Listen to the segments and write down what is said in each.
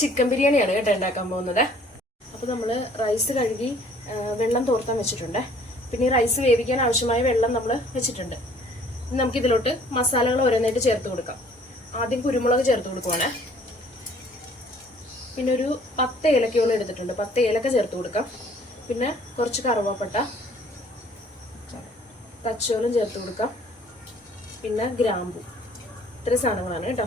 Chicken ബിരിയാണിയാണ് കേട്ടോ ഉണ്ടാക്കാൻ പോകുന്നത്. അപ്പോൾ നമ്മൾ റൈസ് കഴുകി വെള്ളം തോർത്താൻ വെച്ചിട്ടുണ്ട്. പിന്നെ ഈ റൈസ് വേവിക്കാൻ ആവശ്യമായ വെള്ളം നമ്മൾ വെച്ചിട്ടുണ്ട്. ഇനി നമുക്ക് ഇതിലോട്ട് മസാലകൾ ഓരോന്നായിട്ട് ചേർത്ത് കൊടുക്കാം. ആദ്യം കുരുമുളക് ചേർത്ത് കൊടുക്കുവാണ്. പിന്നെ ഒരു 10 ഏലക്കയോളം എടുത്തിട്ടുണ്ട്. 10 ഏലക്ക ചേർത്ത് കൊടുക്കാം. പിന്നെ കുറച്ച് കറുവാപ്പട്ട, പച്ചോളം ചേർത്ത് കൊടുക്കാം. പിന്നെ ഗ്രാമ്പു. ഇത്ര സാധനങ്ങളാണ് കേട്ടോ.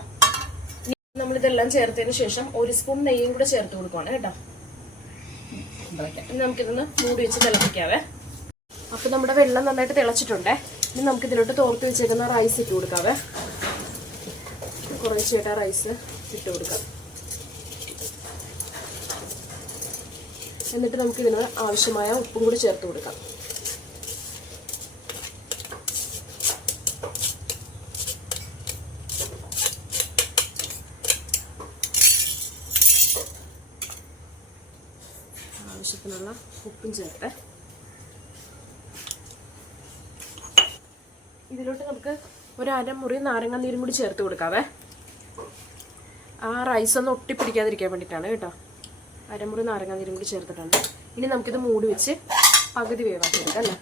നമ്മളിതെല്ലാം ചേർത്തതിന് ശേഷം 1 സ്പൂൺ നെയ്യും കൂടെ ചേർത്ത് കൊടുക്കുവാണ് കേട്ടോ. ഇനി നമുക്കിതൊന്ന് മൂടി വെച്ച് തിളപ്പിക്കാവേ. അപ്പോൾ നമ്മുടെ വെള്ളം നന്നായിട്ട് തിളച്ചിട്ടുണ്ടേ. ഇനി നമുക്കിതിലോട്ട് തോർത്ത് വെച്ചേക്കുന്ന റൈസ് ഇട്ട് കൊടുക്കാവേ. കുറേശ്ശായിട്ട് റൈസ് ഇട്ട് കൊടുക്കാം. എന്നിട്ട് നമുക്കിതിന് ആവശ്യമായ ഉപ്പും കൂടി ചേർത്ത് കൊടുക്കാം. ആവശ്യത്തിനുള്ള ഉപ്പും ചേർത്ത് ഇതിലോട്ട് നമുക്ക് ഒരു അരമുറി നാരങ്ങ നീരും കൂടി ചേർത്ത് കൊടുക്കാവേ. ആ റൈസ് ഒന്ന് ഒട്ടിപ്പിടിക്കാതിരിക്കാൻ വേണ്ടിയിട്ടാണ് കേട്ടോ. അരമുറി നാരങ്ങ നീരും കൂടി ചേർത്തിട്ടുണ്ട്. ഇനി നമുക്കിത് മൂടി വെച്ച് പകുതി വേവാക്കി എടുക്കാം അല്ലേ.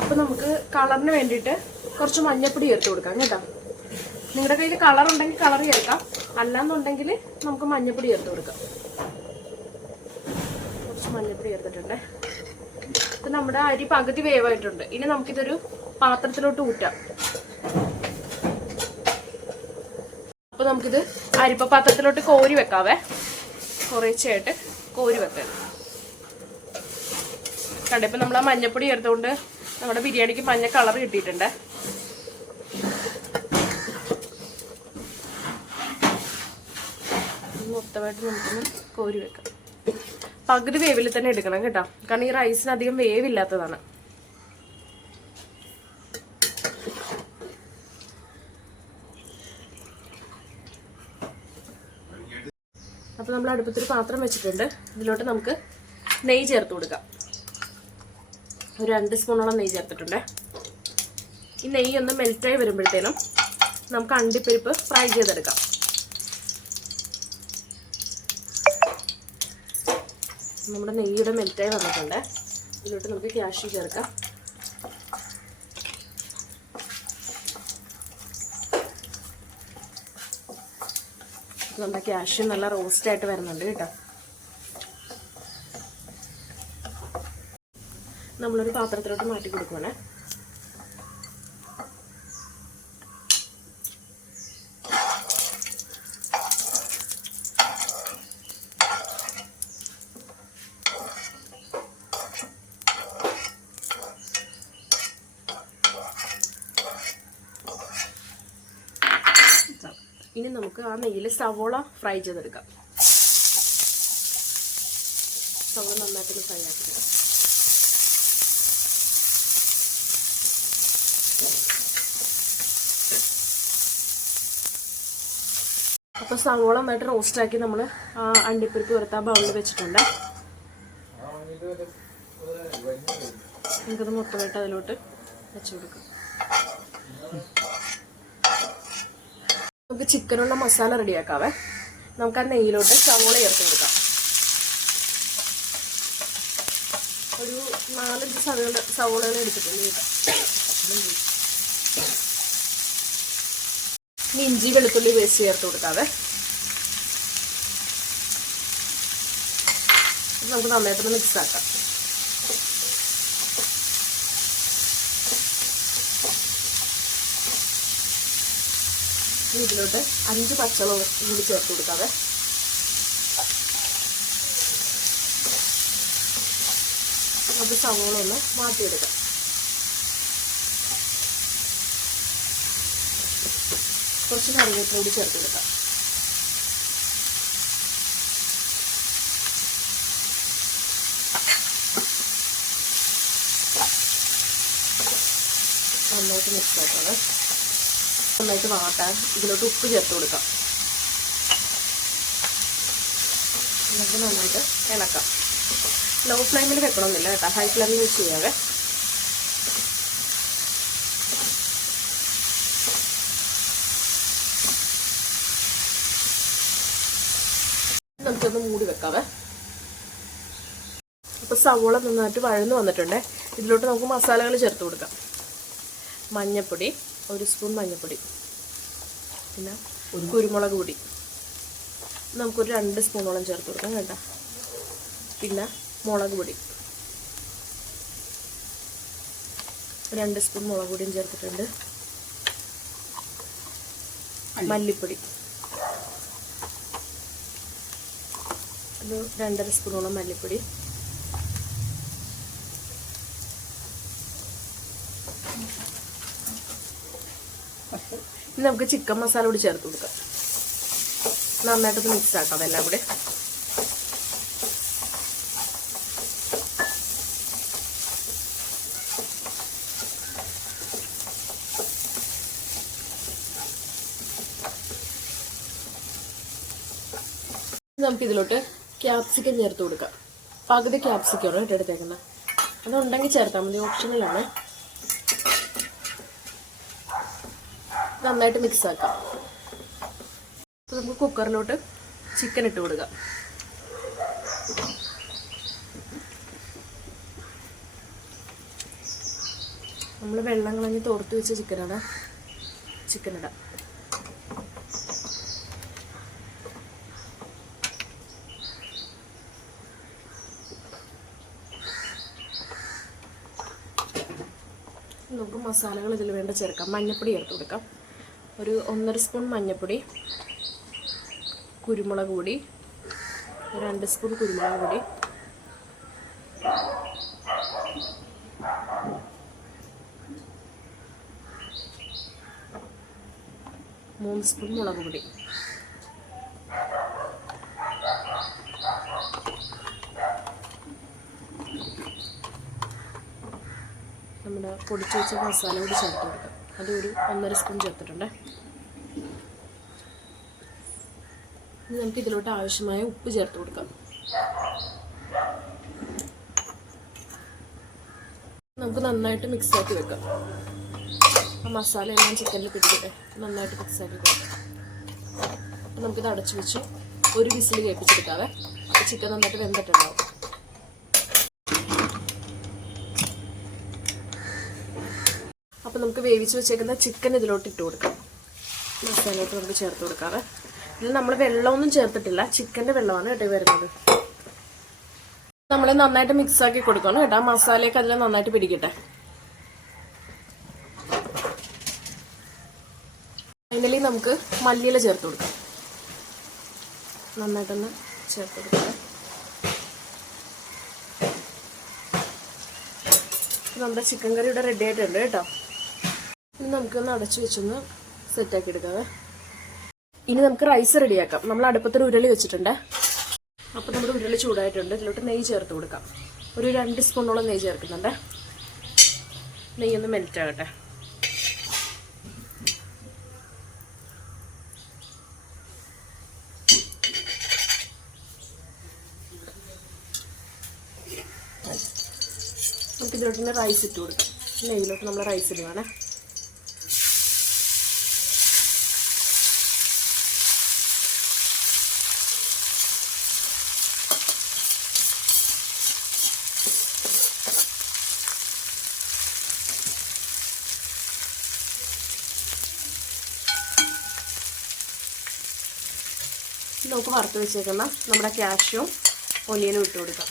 അപ്പം നമുക്ക് കളറിന് വേണ്ടിയിട്ട് കുറച്ച് മഞ്ഞപ്പൊടി ചേർത്ത് കൊടുക്കാം കേട്ടോ. നിങ്ങളുടെ കയ്യിൽ കളർ ഉണ്ടെങ്കിൽ കളർ ചേർക്കാം, അല്ലാന്നുണ്ടെങ്കിൽ നമുക്ക് മഞ്ഞപ്പൊടി ചേർത്ത് കൊടുക്കാം. കുറച്ച് മഞ്ഞപ്പൊടി ചേർത്തിട്ടുണ്ട്. ഇപ്പം നമ്മുടെ അരി പകുതി വേവായിട്ടുണ്ട്. ഇനി നമുക്കിതൊരു പാത്രത്തിലോട്ട് ഊറ്റാം. അപ്പോൾ നമുക്കിത് അരിപ്പ പാത്രത്തിലോട്ട് കോരി വെക്കാവേ. കുറേശ്ശായിട്ട് കോരി വെക്കാം. കണ്ടോ, ഇപ്പം നമ്മൾ ആ മഞ്ഞപ്പൊടി ചേർത്തുകൊണ്ട് നമ്മുടെ ബിരിയാണിക്ക് മഞ്ഞ കളർ കിട്ടിയിട്ടുണ്ട്. മൊത്തമായിട്ട് നമുക്കൊന്ന് കോരി വെക്കാം. പകുതി വേവിൽ തന്നെ എടുക്കണം കേട്ടോ, കാരണം ഈ റൈസിന് അധികം വേവില്ലാത്തതാണ്. അപ്പോൾ നമ്മൾ അടുപ്പത്തൊരു പാത്രം വെച്ചിട്ടുണ്ട്. ഇതിലോട്ട് നമുക്ക് നെയ്യ് ചേർത്ത് കൊടുക്കാം. ഒരു 2 സ്പൂണോളം നെയ്യ് ചേർത്തിട്ടുണ്ട്. ഈ നെയ്യ് ഒന്ന് മെൽറ്റായി വരുമ്പോഴത്തേനും നമുക്ക് അണ്ടിപ്പരിപ്പ് ഫ്രൈ ചെയ്തെടുക്കാം. നമ്മുടെ നെയ്യുടെ മെൽറ്റായി വന്നിട്ടുണ്ട്. ഇതിലോട്ട് നമുക്ക് കാഷ്യൂ ചേർക്കാം. നമ്മുടെ കാഷ്യൂ നല്ല റോസ്റ്റായിട്ട് വരുന്നുണ്ട് കേട്ടോ. നമ്മളൊരു പാത്രത്തിലോട്ട് മാറ്റി കൊടുക്കുവാണേ. ഇനി നമുക്ക് ആ നെയ്യിൽ സവോള ഫ്രൈ ചെയ്തെടുക്കാം. സവോള നന്നായിട്ടൊന്ന് ഫ്രൈ ആക്കിയെടുക്കാം. അപ്പോൾ സവോള നന്നായിട്ട് റോസ്റ്റാക്കി നമ്മൾ ആ അണ്ടിപ്പരിപ്പ് വറുത്ത ബൗളിൽ വെച്ചിട്ടുണ്ട്. നമുക്കത് മൊത്തമായിട്ട് അതിലോട്ട് വെച്ച് കൊടുക്കാം. നമുക്ക് ചിക്കനുള്ള മസാല റെഡിയാക്കാവേ. നമുക്ക് ആ നെയ്യിലോട്ട് സവോള ചേർത്ത് കൊടുക്കാം. ഒരു 4-5 സവോളകൾ എടുത്തിട്ടുണ്ട് കേട്ടോ. ഇനി ഇഞ്ചി വെളുത്തുള്ളി പേസ്റ്റ് ചേർത്ത് കൊടുക്കാവേ. നമുക്ക് നന്നായിട്ടൊന്ന് മിക്സ് ആക്കാം. ഇതിലോട്ട് 5 പച്ചമുളക് കൂടി ചേർത്ത് കൊടുക്കാവേ. അത് സവോള ഒന്ന് മാറ്റിയെടുക്കാം. കുറച്ച് കറിവേപ്പില കൂടി ചേർത്ത് കൊടുക്കാം. നന്നായിട്ട് മിക്സ് ആക്കാവേ. നന്നായിട്ട് വാട്ടാൻ ഇതിലോട്ട് ഉപ്പ് ചേർത്ത് കൊടുക്കാം. നമുക്ക് നന്നായിട്ട് ഇളക്കാം. ലോ ഫ്ലെയിമിൽ വെക്കണമെന്നില്ല കേട്ടോ, ഹൈ ഫ്ലെയിമിൽ വെച്ച് ചെയ്യാവേ. നമുക്കൊന്ന് മൂടി വെക്കാവേ. അപ്പോൾ സവോള നന്നായിട്ട് വഴന്ന് വന്നിട്ടുണ്ട്. ഇതിലോട്ട് നമുക്ക് മസാലകൾ ചേർത്ത് കൊടുക്കാം. മഞ്ഞൾപ്പൊടി, 1 സ്പൂൺ മഞ്ഞൾപ്പൊടി, പിന്നെ കുരുമുളക് പൊടി നമുക്കൊരു 2 സ്പൂണോളം ചേർത്ത് കൊടുക്കാം കേട്ടോ. പിന്നെ മുളക് പൊടി 2 സ്പൂൺ മുളക് പൊടിയും ചേർത്തിട്ടുണ്ട്. മല്ലിപ്പൊടി ഒരു 2.5 സ്പൂണോളം മല്ലിപ്പൊടി. ഇനി നമുക്ക് ചിക്കൻ മസാല കൂടി ചേർത്ത് കൊടുക്കാം. നന്നായിട്ടൊന്ന് മിക്സ് ആക്കാം അതെല്ലാം കൂടെ. നമുക്ക് ഇതിലോട്ട് ക്യാപ്സിക്കം ചേർത്ത് കൊടുക്കാം. പകുതി ക്യാപ്സിക്കമാണ് എടുത്തേക്കുന്നത്. അതുണ്ടെങ്കിൽ ചേർത്താൽ മതി, ഓപ്ഷനിലാണ്. നന്നായിട്ട് മിക്സ് ആക്കാം. അപ്പോൾ നമുക്ക് കുക്കറിലോട്ട് ചിക്കൻ ഇട്ട് കൊടുക്കാം. നമ്മൾ വെള്ളം കളഞ്ഞ് തോർത്ത് വെച്ച ചിക്കനാണ്. ചിക്കൻ ഇടാം. നമുക്ക് മസാലകൾ ഇതിൽ വേണ്ട ചേർക്കാം. മഞ്ഞൾപ്പൊടി ചേർത്ത് കൊടുക്കാം. ഒരു 1.5 സ്പൂൺ മഞ്ഞൾപ്പൊടി, കുരുമുളക് പൊടി 2 സ്പൂൺ കുരുമുളക് പൊടി, 3 സ്പൂൺ മുളക് പൊടി, നമ്മുടെ പൊടിച്ച് വെച്ച മസാല കൂടി ചേർത്ത് കൊടുക്കാം. അതൊരു 1.5 സ്പൂൺ ചേർത്തിട്ടുണ്ട്. ഇനി നമുക്ക് ഇതിലോട്ട് ആവശ്യമായ ഉപ്പ് ചേർത്ത് കൊടുക്കാം. നമുക്ക് നന്നായിട്ട് മിക്സ് ആക്കി വെക്കാം. ആ മസാല എല്ലാം ചിക്കനിൽ പിടിക്കട്ടെ. നന്നായിട്ട് മിക്സ് ആക്കി കൊടുക്കാം. അപ്പം നമുക്കിത് അടച്ചു വെച്ച് ഒരു വിസിൽ കേൾപ്പിച്ചെടുക്കാവേ. അപ്പോൾ ചിക്കൻ നന്നായിട്ട് വെന്തിട്ടുണ്ടാവും. അപ്പോൾ നമുക്ക് വേവിച്ച് വെച്ചേക്കുന്ന ചിക്കൻ ഇതിലോട്ട് ഇട്ട് കൊടുക്കാം. മസാലയോട്ട് നമുക്ക് ചേർത്ത് കൊടുക്കാവേ. ഇതിൽ നമ്മൾ വെള്ളമൊന്നും ചേർത്തിട്ടില്ല, ചിക്കൻ്റെ വെള്ളമാണ് കേട്ടോ വരുന്നത്. നമ്മൾ നന്നായിട്ട് മിക്സ് ആക്കി കൊടുക്കണം കേട്ടോ. മസാലയൊക്കെ അതിൽ നന്നായിട്ട് പിടിക്കട്ടെ. ഫൈനലി നമുക്ക് മല്ലിയില ചേർത്ത് കൊടുക്കാം. നന്നായിട്ടൊന്ന് ചേർത്ത് കൊടുക്കാം. നമ്മുടെ ചിക്കൻ കറി ഇവിടെ റെഡി ആയിട്ടുണ്ട് കേട്ടോ. ഇനി നമുക്കൊന്ന് അടച്ചു വെച്ചൊന്ന് സെറ്റാക്കി എടുക്കാവേ. ഇനി നമുക്ക് റൈസ് റെഡിയാക്കാം. നമ്മൾ അടുപ്പത്തൊരു ഉരുളി വെച്ചിട്ടുണ്ട്. അപ്പോൾ നമ്മുടെ ഉരുളി ചൂടായിട്ടുണ്ട്. ഇതിലോട്ട് നെയ്യ് ചേർത്ത് കൊടുക്കാം. ഒരു 2 സ്പൂണോളം നെയ്യ് ചേർക്കുന്നുണ്ട്. നെയ്യൊന്ന് മെൽറ്റ് ആകട്ടെ. നമുക്ക് ഇതിലോട്ട് റൈസ് ഇട്ട് കൊടുക്കാം. നെയ്യിലോട്ട് നമ്മൾ റൈസ് ഇടുവാണ്. നമുക്ക് വറുത്ത് വെച്ചേക്കുന്ന നമ്മുടെ കാഷ്യൂം ഒനിയനും ഇട്ട് കൊടുക്കാം.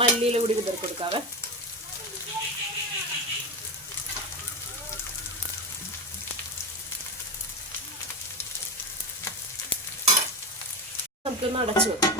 മല്ലിയില കൂടി വിതറി കൊടുക്കാവേ. നമുക്കൊന്ന് അടച്ചു വെക്കാം.